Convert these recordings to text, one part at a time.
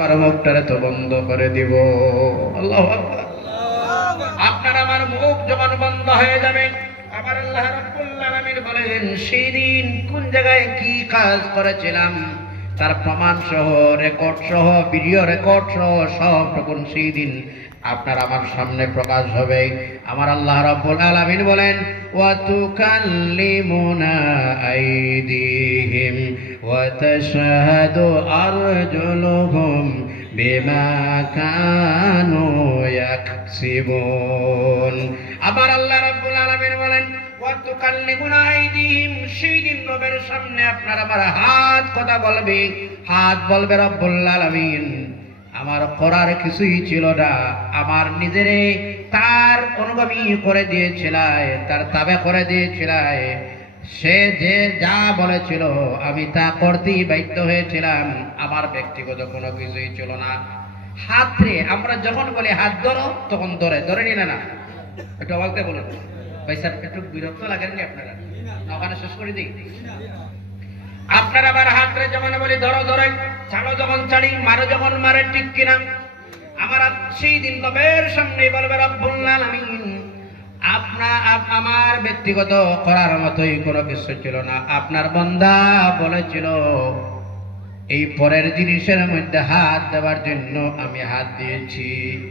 মুখটারে তো বন্ধ করে দিব। আল্লাহ আপনার আমার মুখ যখন বন্ধ হয়ে যাবে, আমার আল্লাহ রাব্বুল আলামিন বলেন, সেই দিন কোন জায়গায় কি কাজ করেছিলাম, তার প্রমাণ সহ রেকর্ড সহ ভিডিও রেকর্ড সহ সব রকম সেই দিন আপনার আমার সামনে প্রকাশ হবে। আমার আল্লাহ রাব্বুল আলামিন বলেন ওয়া আমার আল্লাহ রাব্বুল আলামিন বলেন ওয়া সামনে আপনার আমার হাত কথা বলবে। হাত বলবে রব্বুল আলামিন। আমার করার কিছুই ছিল না। আমার নিজেরে তার অনুগামী করে দিয়েছিলায়, তার তাবে করে দিয়েছিলায়। সে যে যা বলেছিল, আমি তা করতেই বাধ্য হয়েছিলাম। আমার ব্যক্তিগত কোনো কিছুই ছিল না। হাত রে আমরা যখন বলি হাত ধরো, তখন ধরে ধরে নি না? একটু অবাকতে বলুন। ভাই স্যার একটু বিরক্ত লাগেন কি আপনারা ওখানে শেষ করে দিই। আপনার আবার হাত রে যখন বলি ধরো, ধরে ছাড়ো যখন ছাড়ি, মারো যখন মারে, ঠিক কিনা? আমার সেই দিন নবের সামনে বলবে, রব্বুল আলামিন। আপনা আমার ব্যক্তিগত করার মতোই কোনো কিছু ছিল না। আপনার বন্দা বলেছিল, এই পরের জিনিসের মধ্যে হাত দেওয়ার জন্য আমি হাত দিয়েছি।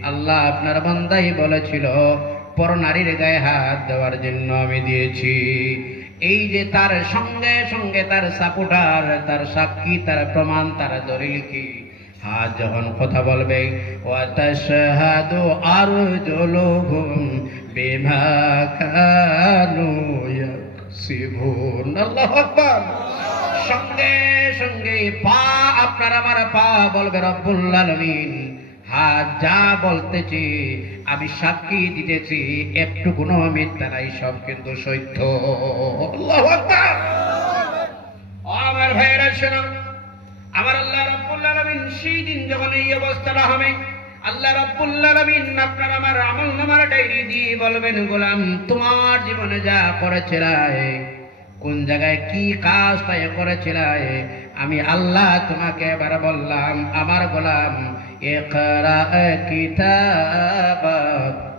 আল্লাহ আপনার বান্দাই বলেছিল, পর নারীর গায়ে হাত দেওয়ার জন্য আমি দিয়েছি। এই যে তার সঙ্গে সঙ্গে তার সাপোর্টার তার সাক্ষী, তার প্রমাণ, তার দলিল কি? হাত যখন কথা বলবে, ওয়াতাশহাদু সঙ্গে সঙ্গে পা, আপনার আমার পা বলবে রব্বুল আলামিন। হাত যা বলতেছি, আমি সাক্ষী দিতেছি একটু কোনো মিথ্যা নাই, সব কিন্তু সত্য। আমার ভাইয়েরা, শোনো, আমার আল্লাহ রাব্বুল আলামিন সেই দিন যখন এই অবস্থাটা হবে, আল্লাহ রাব্বুল আলামিন আপনার আমার আমল নামার ডায়েরি দিয়ে বলবেন, গোলাম, তোমার জীবনে যা করেছিলায় কোন জায়গায় কি কাজটা এ করেছিলায় আমি আল্লাহ তোমাকে এবার বললাম, আমার গোলাম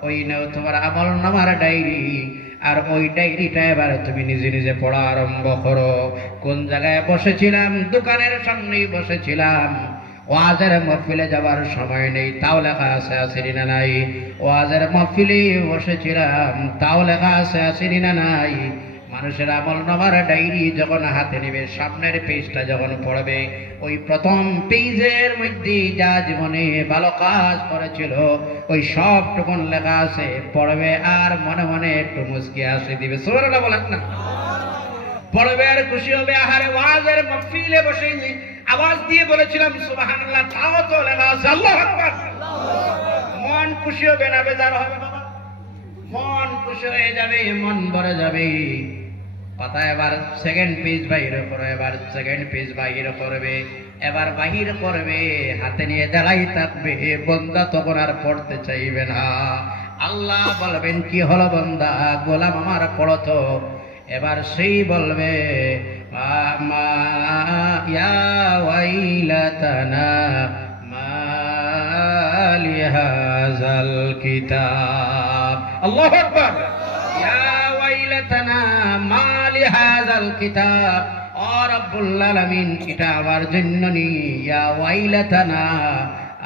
ওই নাও তোমার আমল নামার ডায়েরি, আর ওই ডায়েরিটা এবার তুমি নিজে নিজে পড়া আরম্ভ করো। কোন জায়গায় বসেছিলাম? দোকানের সামনেই বসেছিলাম। ওয়াজের মহফিলে যাবার সময় নেই, তাও লেখা আছে আসেনি না নাই। ওয়াজের মহফিলে বসেছিলাম, তাও লেখা আছে আসেনি না নাই। মানুষের আমল নামার ডায়েরি যখন হাতে নেবে, সামনের পেজটা যখন পড়বে, ওই প্রথম পেজের মধ্যে যা জীবনে ভালো কাজ করেছিল, ওই সব টুকুন লেখা আছে, পড়বে আর মনে মনে একটু মুসকি আসে দিবে। সোরা বলেন না। পড়বে আর খুশি হবে, আহারে ওয়াজের মফিলে বসে আওয়াজ দিয়ে বলেছিলাম, সুবহানাল্লাহ, তাও তো লেখা আছে, আল্লাহু আকবার। মন খুশি হবে না, বেজার হবে মন খুশি হয়ে যাবে, মন ভরে যাবে। পাতা এবার সেকেন্ড পেজ বাহির করো, এবার সেকেন্ড পেজ বাহির করবে, এবার বাহির করবে, হাতে নিয়ে দাঁড়াই থাকবে বন্দা তখন আর পড়তে চাইবে না। আল্লাহ বলবেন, কি হলো বন্দা? গোলাম আমার পড়ো তো এবার সেই বলবে আল্লাহু ইয়া মা লিহাযাল কিতাব আলামিন, এটা আমার জন্য নি ওয়াইলাতানা।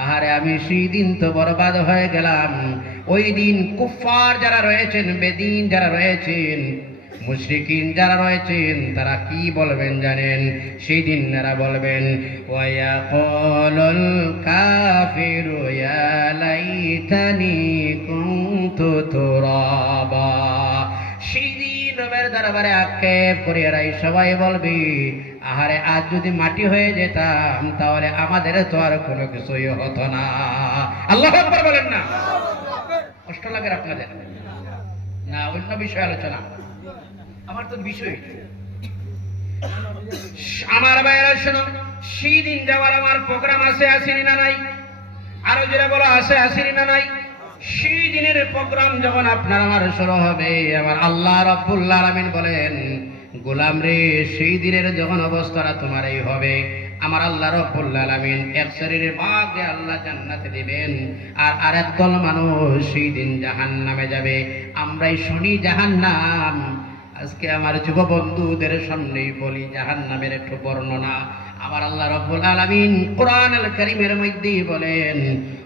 আহারে, আমি সেই দিন তো বরবাদ হয়ে গেলাম। ওই দিন কুফার যারা রয়েছেন, বেদিন যারা রয়েছেন, মুশরিকিন যারা রয়েছেন, তারা কি বলবেন জানেন? সেই দিন তারা বলবেন ওয়ায়াকুলুল কাফিরু, ইয়া লাইতানি কুনতু তুরাবা। দিন দরবারে আক্ষেপ করে এরাই সবাই বলবি, আহারে, আজ যদি মাটি হয়ে যেতাম, তাহলে আমাদের তো আর কোনো কিছুই হতো না। আল্লাহ বলেন না। কষ্ট লাগে আপনাদের? না, অন্য বিষয় আলোচনা। আমার তো বিষয়। আমার ভাইয়েরা, শোনো, সেই দিন যাওয়ার আমার প্রোগ্রাম আছে, আসেনি না নাই? আরও যেটা বলো, আছে, আসেনি না নাই? সেই দিনের প্রোগ্রাম যখন আপনার আমার শুরু হবে, আমার আল্লাহ রব্বুল্লাহ আলামিন বলেন, গোলাম রে, সেই দিনের যখন অবস্থাটা তোমার এই হবে। আমার আল্লাহ রব্বুল আলামিন এক শরীরের দিয়ে আল্লাহ জান্নাতে দিবেন, আর আরেক দল মানুষ সেই দিন জাহান্নামে যাবে। আমরাই শুনি জাহান্নাম। আজকে আমার যুব বন্ধুদের সামনেই বলি জাহান নামের একটু বর্ণনা। আমার আল্লাহ রব্বুল আলামিন কোরআন আল কারীমের মধ্যে বলেন,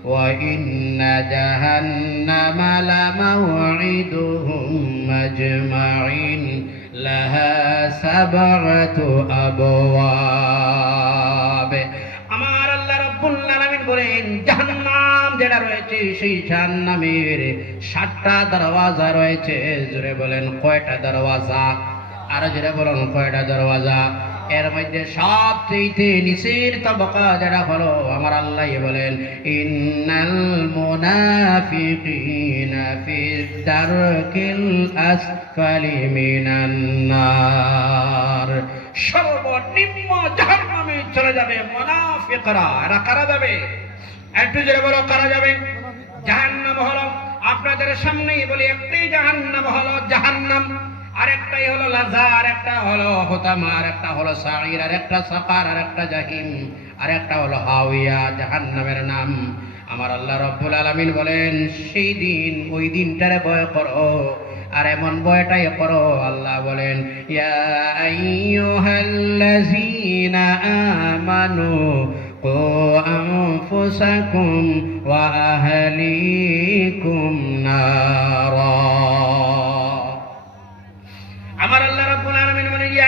ওয়া ইন্না জাহান্নামা লামাউইদুহুম মাজমাইন লাহা সাবআতু আবওয়াব। আমার আল্লাহ রব্বুল আলামিন বলেন, জাহান্নাম যেটা রয়েছে সেই জাহান্নামের সাতটা দরওয়াজা রয়েছে। জোরে বলেন, কয়টা দরওয়াজা? আর জোরে বলেন, কয়টা দরওয়াজা? এর মধ্যে সবচেয়ে নিচের তবকা যেটা হলো আমার আল্লাহ বলেন, ইন্নাল মুনাফিকিনা ফি দারকিল আসফালি মিনান নার। সর্বনিম্ন জাহান্নামে চলে যাবে মুনাফিকরা। এরা কারা যাবে? একটু জোরে বলো, কারা যাবে? জাহান্নাম হলো, আপনাদের সামনেই বলি একটাই জাহান্নাম হলো জাহান্নাম। আরেকটাই হলো লাজা আর একটা হলো হোতামা আর একটা হলো সাঈর আর একটা সাকার আর একটা জাহিম আর একটা হলো হাওয়া, জাহান্নামের নাম। আমার আল্লাহ রব্বুল আলামিন বলেন, সেই দিন, ওই দিনটারে ভয় করো, আর এমন ভয়টাই করো। আল্লাহ বলেন, ইয়া আমানু কু আনফুসাকুম ওয়া আহলিকুম নারা আমার আল্লাহ রাব্বুল আলামিন বলেন ইয়া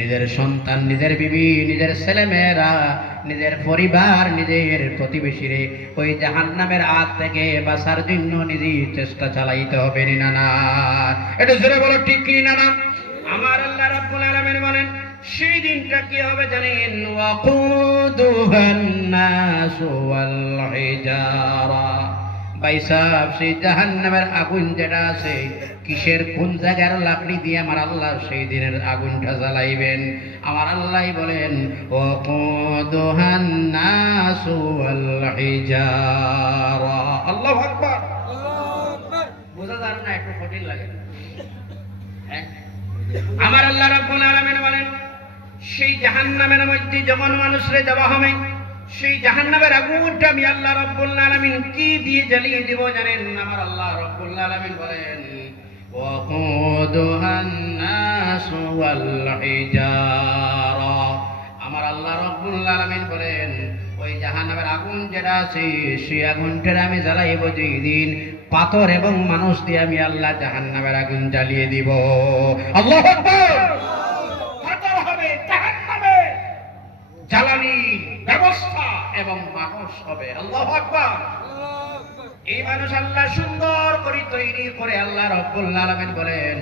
নিজের সন্তান, নিজের বিবি, নিজের ছেলেমেয়েরা, নিজের পরিবার, নিজের প্রতিবেশীরে ওই জাহান্নামের হাত থেকে বাঁচার জন্য নিজেই চেষ্টা চালাইতে হবে নি না না এটা জোরে বলো, ঠিক কি না না আমার আল্লাহ রাব্বুল আলামিন বলেন, সেই দিনটা কি হবে জানেন? ওয়াকুদুহান নাসু ওয়াল হিজারা। সেই জাহান্নামের আগুন যেটা আছে, কিসের কোন জায়গার লাকড়ি দিয়ে আমার আল্লাহ সেই দিনের জ্বালাইবেন? আমার বলেন হ্যাঁ? আমার বলেন, সেই জাহান্নামের মধ্যে যখন মানুষরে দেওয়া হবে সেই জাহান্নামের আগুনটা আমি আল্লাহ রাব্বুল আলামিন কি দিয়ে জ্বালিয়ে দিব জানেন আমার আল্লাহ রাব্বুল আলামিন বলেন وقودها الناس والحجارة আমার আল্লাহ রব্বুল আলামিন বলেন ওই জাহান্নামের আগুন যেটা আছে সেই আগুনটার আমি জ্বালাইব যেই দিন পাথর এবং মানুষ দিয়ে আমি আল্লাহ জাহান্নামের আগুন জ্বালিয়ে দিব আল্লাহু আকবার এই মানুষ আল্লাহ সুন্দর করে তৈরি করে আল্লাহ রব্বুল আলামিন বলেন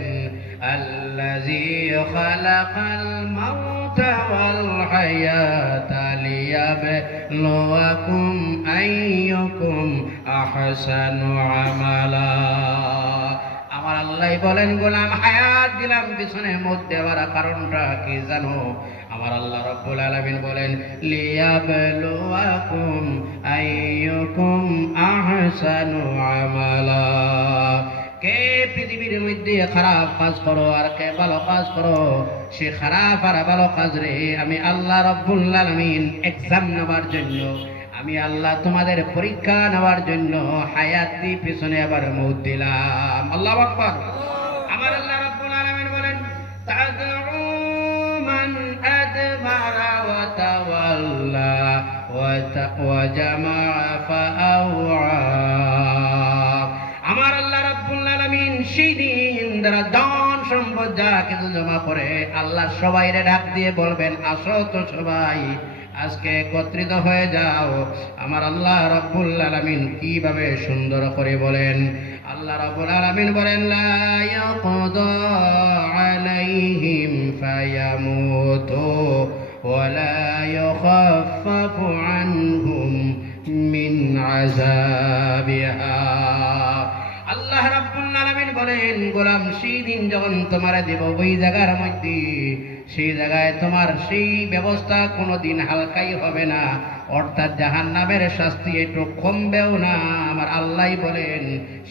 আমার আল্লাহ বলেন, গোলাম হায়াত দিলাম, পিছনে মত দেওয়ার কারণটা কি জানো? আমার আল্লাহ রব্বুল আলামিন বলেন, লিয়াবলুয়াকুম আইয়ুকুম আহসানু আমালা। কে পৃথিবীর মধ্যে খারাপ কাজ করো আর কে ভালো কাজ করো, সে খারাপ আর ভালো কাজ রে। আমি আল্লাহ রব্বুল আলামিন এক্সাম নেবার জন্য, আমি আল্লাহ তোমাদের পরীক্ষা নেওয়ার জন্য হায়াত পিছনে আবার মৌত দিলাম। আল্লাহ আকবার। ওয়া তা- ওয়া জামা ফাআওয়া আমার আল্লাহ রাব্বুল আলামিন সেই দিন যারা দান সম্পদ যা কিছু জমা করে আল্লাহ সবাইরে ডাক দিয়ে বলবেন আসো তো সবাই আজকে একত্রিত হয়ে যাও আমার আল্লাহ রাব্বুল আলামিন কিভাবে সুন্দর করে বলেন আল্লাহ রাব্বুল আলামিন বলেন লা ইয়াকদা আলাইহিম ফায়ামুতু ولا يخفف عنهم আল্লাহ রাব্বুল বলেন, গোলাম সেই দিন যখন তোমার দেব, ওই জায়গার মধ্যে, সেই জায়গায় তোমার সেই ব্যবস্থা কোনোদিন হালকাই হবে না। অর্থাৎ জাহান নামের শাস্তি একটু কমবেও না। আমার আল্লাহ বলেন,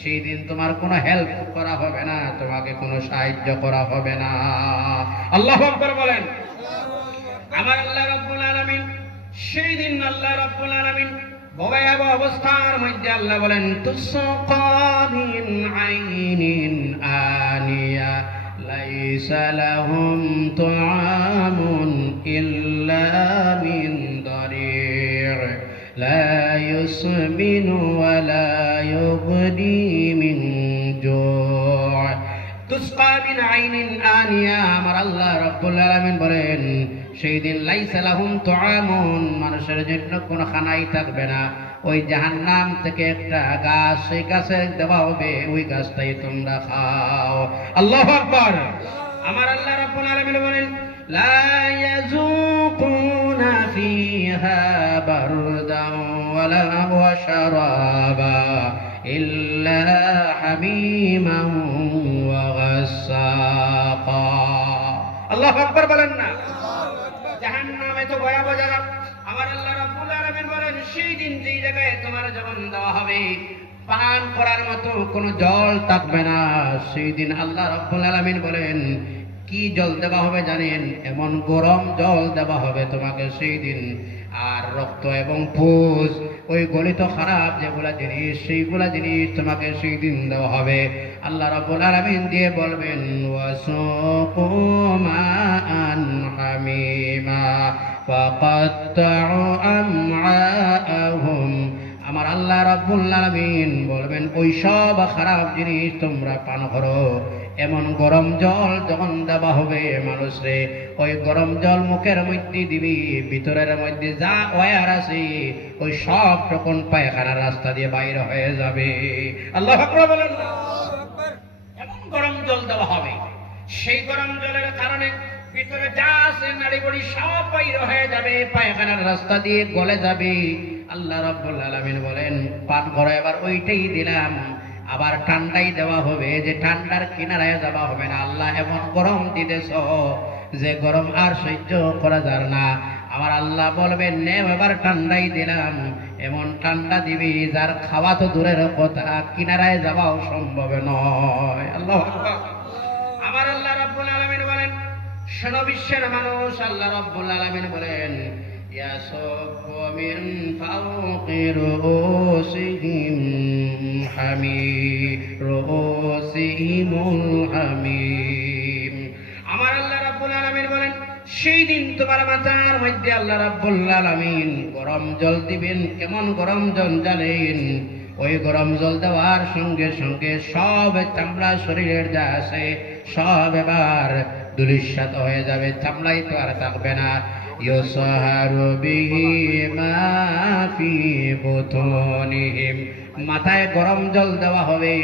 সেই দিন তোমার কোনো হেল্প করা হবে না, তোমাকে কোনো সাহায্য করা হবে না। আল্লাহ বলেন। আমার আল্লাহ রব্বুল আলমিন, সেই দিন আল্লাহ রব্বুল আলমিন ভয়াবহ অবস্থার মধ্যে আল্লাহ বলেন, তুসকামিন আইনিন আনিয়া, লাইসা লাহুম তুআমুন ইল্লা মিন দারির। লা ইউসমিনু ওয়া লা ইউগনি মিন জু' তুসকা মিন আইনিন আনিয়া, আমার আল্লাহ রব্বুল আলামিন বলেন সেই দিন লাইসা লাহুম তুআমুন, মানুষের জন্য কোনো খানাই থাকবে না। ওই জাহান নাম থেকে একটা গাছ, সেই গাছের দেওয়া হবে, ওই গাছটাই তোমরা খাও। আল্লাহু আকবার। আমার আল্লাহ রব্বুল আলামিন বলেন, লা ইয়াযুকুনা ফিহা বারদান ওয়ালা ওয়াশরাবা ইল্লা হামিমান ওয়া গাসসাকা আল্লাহু আকবার বলেন না। এত ভয়াবহ জায়গা। আমার আল্লাহ রাব্বুল আলামিন বলেন, সেই দিন যেই জায়গায় তোমার যখন দেওয়া হবে, পান করার মতো কোনো জল থাকবে না। সেই দিন আল্লাহ রাব্বুল আলামিন বলেন, কি জল দেওয়া হবে জানেন? এমন গরম জল দেওয়া হবে তোমাকে সেই দিন। আর রক্ত এবং ফুস ওই গলিত খারাপ যেগুলা জিনিস, সেইগুলা জিনিস তোমাকে সেই দিন দেওয়া হবে। আল্লাহ রাব্বুল আলামিন দিয়ে বলবেন ওয়াসুকু আমার আল্লাহ রাব্বুল আলামিন বলবেন, ওই সব খারাপ জিনিস তোমরা পান করো। এমন গরম জল যখন দেওয়া হবে মানুষরে ওই গরম জল মুখের মধ্যে দিবি, ভিতরের মধ্যে যা ওয়ার আছে, ওই সব তখন পায়খানার রাস্তা দিয়ে বাইরে হয়ে যাবে। আল্লাহ বলেন। এমন গরম জল দেওয়া হবে। সেই গরম জলের কারণে ভিতরে যা আছে নাড়ি বড়ি সব বাইরে হয়ে যাবে, পায়খানার রাস্তা দিয়ে গলে যাবে। আল্লাহ রাব্বুল আলামিন বলেন, পান করো, এবার ওইটাই দিলাম। আবার ঠান্ডাই দেওয়া হবে, যে ঠান্ডার কিনারায় যাওয়া হবে না। আল্লাহ এমন গরম দিতেছ যে গরম আর সহ্য করা যার না। আমার আল্লাহ বলবেন নে এবার ঠান্ডাই দিলাম। এমন ঠান্ডা দিবি যার খাওয়া তো দূরের কথা, কিনারায় যাওয়াও সম্ভব নয়। আল্লাহ আকবার। আমার আল্লাহ রাব্বুল আলামিন বলেন শোনো বিশ্বের মানুষ আল্লাহ রাব্বুল আলামিন বলেন ইয়াসুবু মিন ফাওqi রুউসিহিম হামি রুউসিহিমুল হামিম। আমার আল্লাহ রাব্বুল আলামিন বলেন, সেই দিন তোমার মাথার মধ্যে আল্লাহ রাব্বুল আলামিন গরম জল দিবেন, কেমন গরম জল জানেন? ওই গরম জল দেওয়ার সঙ্গে সঙ্গে সব চামড়া শরীরের যা আছে সব এবার দুলিশ্বাত হয়ে যাবে চামড়াই তো আর থাকবে না। মাথায় গরম জল দেওয়া হবে।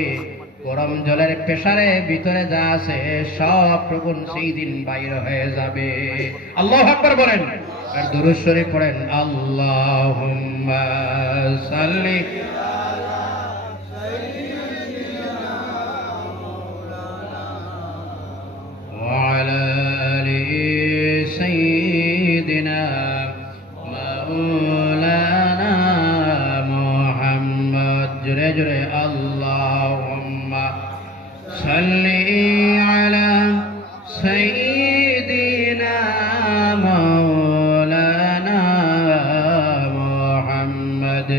গরম জলের প্রেসারে ভিতরে যা আছে সব প্রগুণ সেই দিন বাইর হয়ে যাবে। আল্লাহ আকবার বলেন। আর দুরুদ শরীফ পড়েন সাল্লি سيدنا مولانا محمد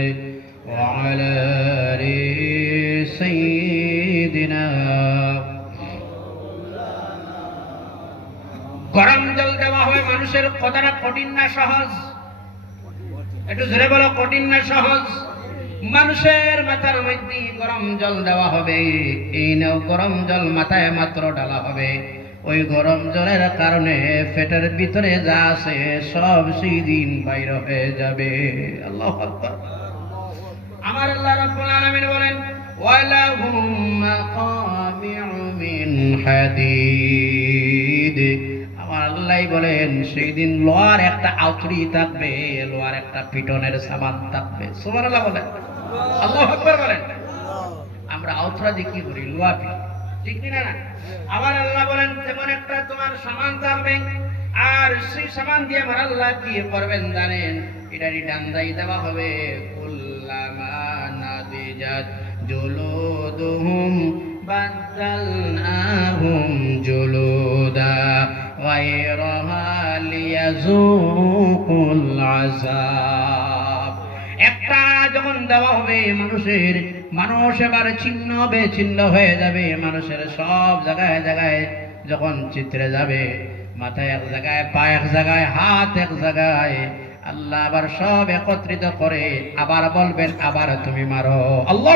وعلى آل سيدنا গরম জল দেওয়া হবে মানুষের কথাটা কঠিন না সহজ একটু ধরে বলো কঠিন না সহজ মানুষের মাথার মধ্যে গরম জল দেওয়া হবে এই নাও গরম জল মাথায় মাত্র ডালা হবে ওই গরম জলের কারণে পেটের ভিতরে যা আছে সব সেই দিন বাইরে হয়ে যাবে। আল্লাহ আমার আল্লাহ রাব্বুল আলামিন বলেন, ওয়ালাহুম মাকামিউ মিন হাদিদ। আমার আল্লাহ বলেন সেই দিন লোহার একটা আউতরি থাকবে, লোহার একটা পিটনের সামান থাকবে। সুবহানাল্লাহ বলেন। আল্লাহু আকবার বলেন। আমরা আউথরাজি কি করি? লুয়াপি ঠিক না? আবার আল্লাহ বলেন তেমন একটা তোমার সামান থাকবে, আর সেই সামান দিয়ে আমার আল্লাহ কি করবেন জানেন? এটারই ডান্দাই দেওয়া হবে। জুলুদুহুম, বাদদালনাহুম জুলুদা, গায়রাহা লিয়াযুকুল আযাব। একটা যখন দেওয়া হবে মানুষের মানুষ এবার ছিন্ন বেছিন্ন হয়ে যাবে, মানুষের সব জায়গায় জায়গায় যখন চিত্রে যাবে মাথা এক জায়গায়, পা এক জায়গায়, হাত এক জায়গায়, আল্লাহ আবার সব একত্রিত করে আবার বলবেন, আবার তুমি মারো। আল্লাহ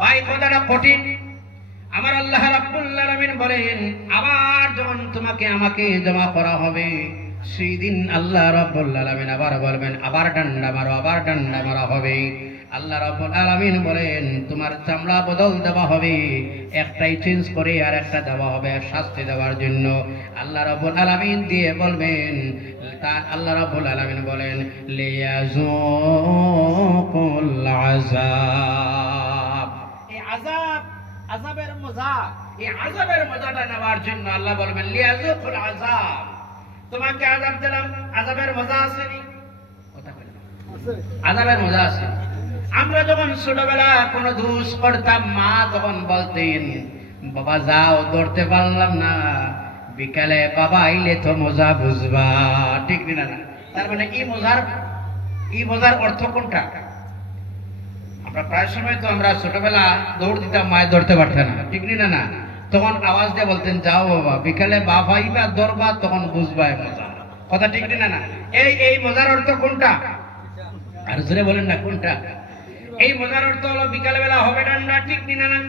ভাই, কথাটা কঠিন। আমার আল্লাহ রাব্বুল আলামিন বলেন, আবার যখন তোমাকে আমাকে জমা করা হবে, সেই দিন আল্লাহ রাব্বুল আলামিন আবার বলবেন, আবার ডান্ডা মারো, আবার ডান্ডা মারা হবে। আল্লাহ রাব্বুল আলামিন বলেন তোমার চামড়া বদল দেওয়া হবে একটাই চেঞ্জ করে আর একটা দেওয়া হবে শাস্তি দেওয়ার জন্য। আল্লাহ রাব্বুল আলামিন দিয়ে বলবেন তা আল্লাহ রাব্বুল আলামিন বলেন লিয়াযুকুল আযাব। এই আযাব আযাবের মজা এই আযাবের মজাটা নেওয়ার জন্য আল্লাহ বলবেন লিয়াযুকুল আযাব। তোমাকে আযাব দিলাম আযাবের মজা আসেনি? কথা বলেন আযাবের মজা আছে আমরা যখন ছোটবেলা কোনো দোষ করতাম, মা তখন বলতেন, বাবা, যাও, ধরতে পারলাম না। বিকালে বাবা আইলে তো মজা বুঝবা। ঠিক না না তার মানে এই মজার এই মজার অর্থ কোনটা? আমরা প্রায় সময় তো আমরা ছোটবেলা দৌড় দিতাম, মায়ের ধরতে পারতাম না। ঠিক না না তখন আওয়াজ দিয়ে বলতেন, যাও বাবা, বিকালে বাবা আইবা, ধরবা, তখন বুঝবা মজা। কথা ঠিক না না। এই এই মজার অর্থ কোনটা? আর জোরে বলেন না কোনটা? এই মজার অর্থ হলো বিকাল বেলা হবে ডান্ডা, ঠিক কিনা না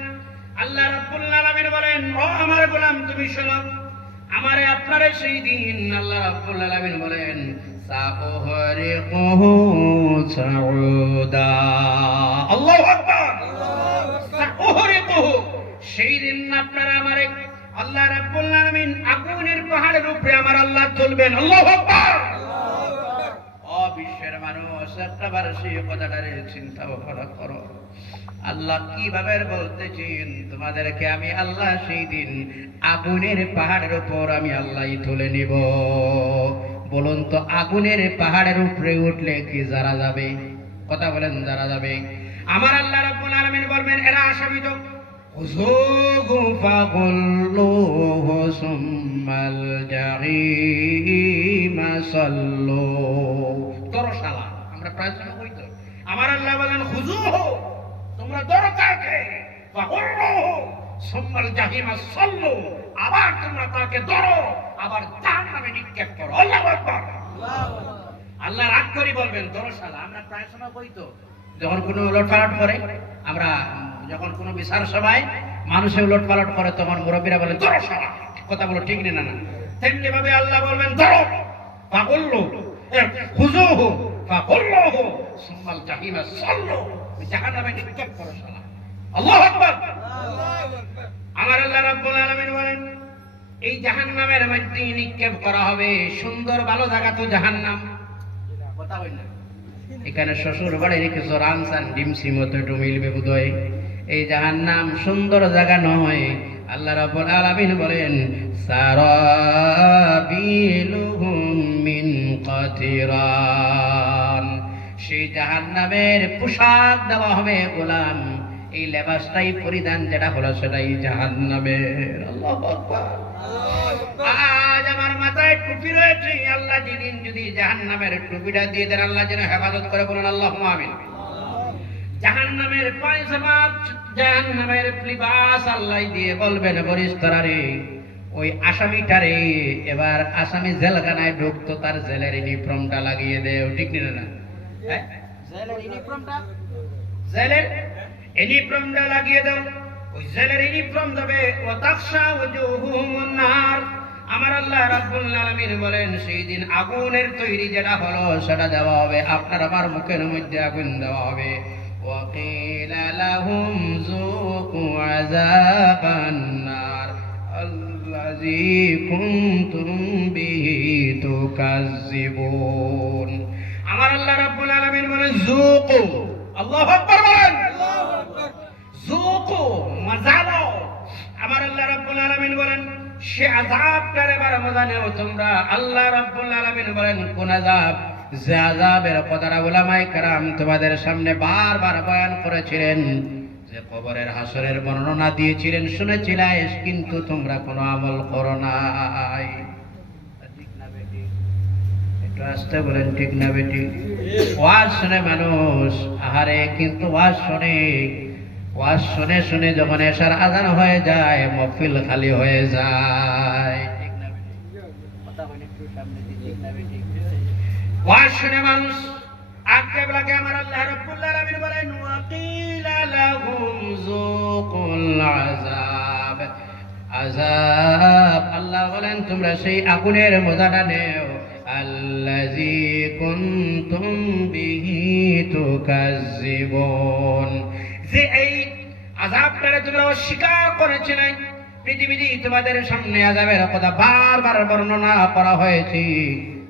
আল্লাহ রাব্বুল আলামিন বলেন, ও আমার গোলাম, তুমি শোনো। আমারে আপনারে সেই দিন আল্লাহ রাব্বুল আলামিন বলেন সাউহরিকুহু সাউদা। আল্লাহু আকবার। সাউহরিকুহু সেই দিন আপনারা আমারে আল্লাহ রাব্বুল আলামিন আগুনের পাহাড়ের উপরে আমার আল্লাহ তুলবেন। আল্লাহু আকবার। বিশ্বের মানুষ একটা বার সেই কথাটারে চিন্তা ভাবনা করো আল্লাহ কিভাবে বলতেছেন তোমাদেরকে আমি আল্লাহ সেই দিন আগুনের পাহাড়ের উপর আমি আল্লাহ তুলে নিব বলুন তো আগুনের পাহাড়ের উপরে উঠলে কি যারা যাবে কথা বলেন যারা যাবে আমার আল্লাহ রাব্বুল আলামিন বলবেন এরা আসামি তো خذوه فغلوه ثم الجحيم صلوه আমরা প্রার্থনা করি তো, আমার আল্লাহ বলেন হুজু হো তোমরা ধরো কাকে সম্মাল জাহিমা সল্লু, আবার তোমরা তাকে ধরো, আবার তার নামে নিক্ষেপ করো। আল্লাহ আকবার। আল্লাহ রাগ করে বলবেন, দরশালা, আমরা প্রার্থনা করি তো, যখন কোনো লটপালট করে, আমরা যখন কোনো বিচার সভায় মানুষে লটপালট করে, তখন মুরব্বীরা বলেন ধরো কথা বলো ঠিক নেই না? না তেমনি ভাবে আল্লাহ বলবেন, ধরো পাগল লোক মধ্যে নিক্ষেপ করা হবে, সুন্দর ভালো তো এখানে শ্বশুর বাড়ির কিছু রানসান ডিমসি মতো একটু মিলবে বোধহয়। এই জাহান নাম সুন্দর জায়গা নয়। আল্লাহ রাব্বুল আলামিন বলেন সারাবিলুহুম মিন কাতিরান সেই জাহান্নামের পোশাক দেওয়া হবে গোলাম। এই লেবাসটাই পরিধান যেটা হলো সেটাই আল্লাহু আকবার। আজ আমার মাথায় টুপি রয়েছে। আল্লাহ যেদিন যদি জাহান্নামের টুপিটা দিয়ে দেন, আল্লাহ যেন হেফাজত করে বলেন আল্লাহ আমিন। জাহান্নামের পায়জামা জাহান্নামের লিবাস আল্লাহ দিয়ে বলবেন বরিস্তরারে ওই আসামিটারে এবার আসামি জেলখানায় ঢুকতো তার জেলের ইউনিফর্মটা লাগিয়ে দেও ঠিক না না হ্যাঁ? জেলের ইউনিফর্মটা জেলের ইউনিফর্মটা লাগিয়ে দাও ওই জেলের ইউনিফর্ম দেবে ও তাকসা ওজুহুম নার আমার আল্লাহ রাব্বুল আলামিন বলেন সেই দিন আগুনের তৈরি যেটা হলো সেটা দেওয়া হবে আপনার আমার মুখের মধ্যে আগুন দেওয়া হবে وقيل لهم ذوقوا عذاب النار الذي كنتم به تكذبون আমার আল্লাহ রাব্বুল আলামিন বলেন যুকু আল্লাহু আকবার বলেন আমার জানো আমার আল্লাহ রাব্বুল আলামিন বলেন সে আযাবটার এবার মজা নেও তোমরা আল্লাহ রাব্বুল আলামিন বলেন কোন আযাব যে আযাবের কথাটা উলামায়ে কেরাম তোমাদের সামনে বারবার বয়ান করেছিলেন যে কবরের হাসরের বর্ণনা দিয়েছিলেন, শুনেছিলে কিন্তু তোমরা কোনো আমল করো নাই। একটু আসতে বলেন, ঠিক না বেটি? ওয়াজ শুনে মানুষ, আহারে, কিন্তু ওয়াজ শুনে ওয়াজ শুনে শুনে যখন এসার আজান হয়ে যায়, মফিল খালি হয়ে যায়? ওয়াজ শুনে মানুষ আজকে বেলাকে আমার আল্লাহ রাব্বুল আলামিন বলেন, ওয়াকিলা লাহুম যুকুল আযাব আযাব আল্লাহ বলেন, তোমরা সেই আগুনের মজাটা নেও। আল্লাযী কুনতুম বিহি তুকাজ্জিবুন যে এই আযাবটারে তোমরা অস্বীকার করেছিলে পৃথিবীতে তোমাদের সামনে আযাবের কথা বারবার বর্ণনা করা হয়েছে।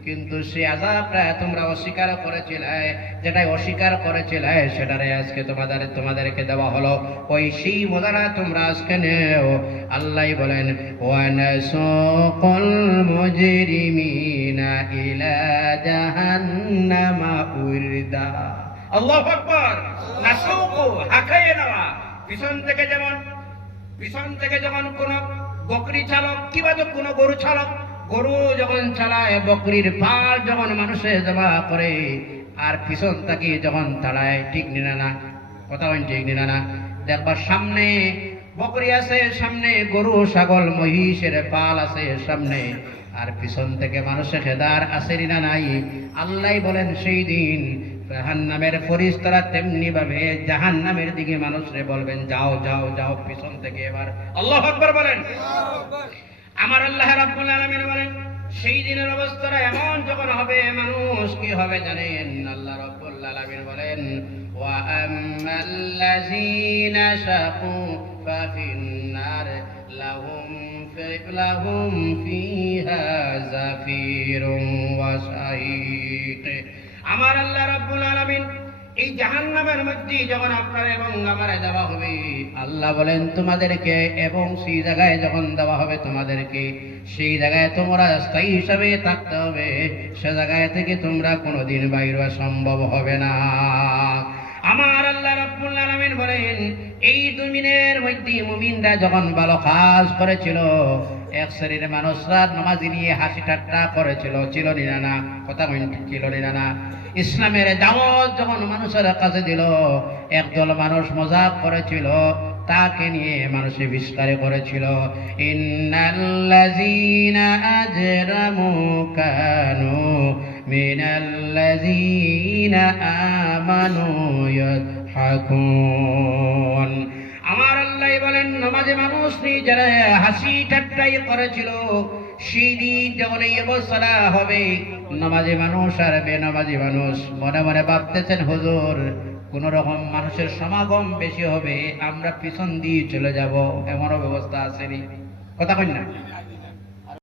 কিন্তু সে আযাবটা তোমরা অস্বীকার করেছিলে, যেটাই অস্বীকার করেছিলে, সেটারে আজকে তোমাদের, তোমাদেরকে দেওয়া হলো। ওই সেই মজারা তোমরা আজকে নেও। আল্লাহ বলেন, ওয়ানাসুকুল মুজরিমিনা ইলা জাহান্নামা উরদা। আল্লাহু আকবার। নাসুকু হাকায়ে নেওয়া। পিছন থেকে যেমন, পিছন থেকে যখন কোন বকরি চালক কিংবা কোনো গরু চালক গরু যখন চালায়, বকরির পাল যখন মানুষে জমা করে, আর পিছন থেকে যখন তাড়ায় ঠিক নিনা? না কথা হয় ঠিক নিনা? না দেখবার সামনে বকরি আছে, সামনে গরু, ছাগল, মহিষের পাল আছে সামনে, আর পিছন থেকে মানুষের হেদার আছে না নাই আল্লাহ বলেন, সেই দিন জাহান নামের ফরিস্তারা তেমনি ভাবে জাহান নামের দিকে মানুষরে বলবেন, যাও যাও যাও পিছন থেকে এবার। আল্লাহ বলেন। আমার আল্লাহ রাব্বুল আলামিন বলেন, সেই দিনের অবস্থাটা এমন যখন হবে, মানুষ কি হবে জানেন? আল্লাহ রাব্বুল বলেন, ওয়া লাহুম আমার আল্লাহ রাব্বুল আলামিন এই জাহান্নামের মধ্যে যখন আপনার এবং আমার দেওয়া হবে, আল্লাহ বলেন, তোমাদেরকে এবং সেই জায়গায় যখন দেওয়া হবে তোমাদেরকে, সেই জায়গায় তোমরা স্থায়ী হিসাবে থাকতে হবে। সে জায়গায় থেকে তোমরা কোনোদিন বাইর সম্ভব হবে না। আমার আল্লাহ রাব্বুল আলামিন বলেন, এই দুমিনের মধ্যে মুমিনরা যখন ভালো কাজ করেছিল এক শ্রেণির মানুষরা নামাজি নিয়ে হাসি ঠাট্টা করেছিল ছিল না কথা ছিল না ইসলামের দাওয়াত যখন মানুষের কাছে দিল, একদল মানুষ মজাক করেছিল, তাকে নিয়ে মানুষে বিস্তারে করেছিল। ইন্নাল্লাযীনা আজরামু কানু মিনাল্লাযীনা আমানু ইয়াদহাকুন। আল্লাহ বলেন, নমাজে মানুষ নেই যারা হাসি ঠাট্টাই করেছিল। সেই দিন যখন এই অবস্থা হবে, নমাজে মানুষ আর বেনমাজি মানুষ। মনে মনে ভাবতেছেন, হুজুর কোন রকম মানুষের সমাগম বেশি হবে, আমরা পিছন দিয়ে চলে যাব। এমনও ব্যবস্থা আসেনি কথা কই না।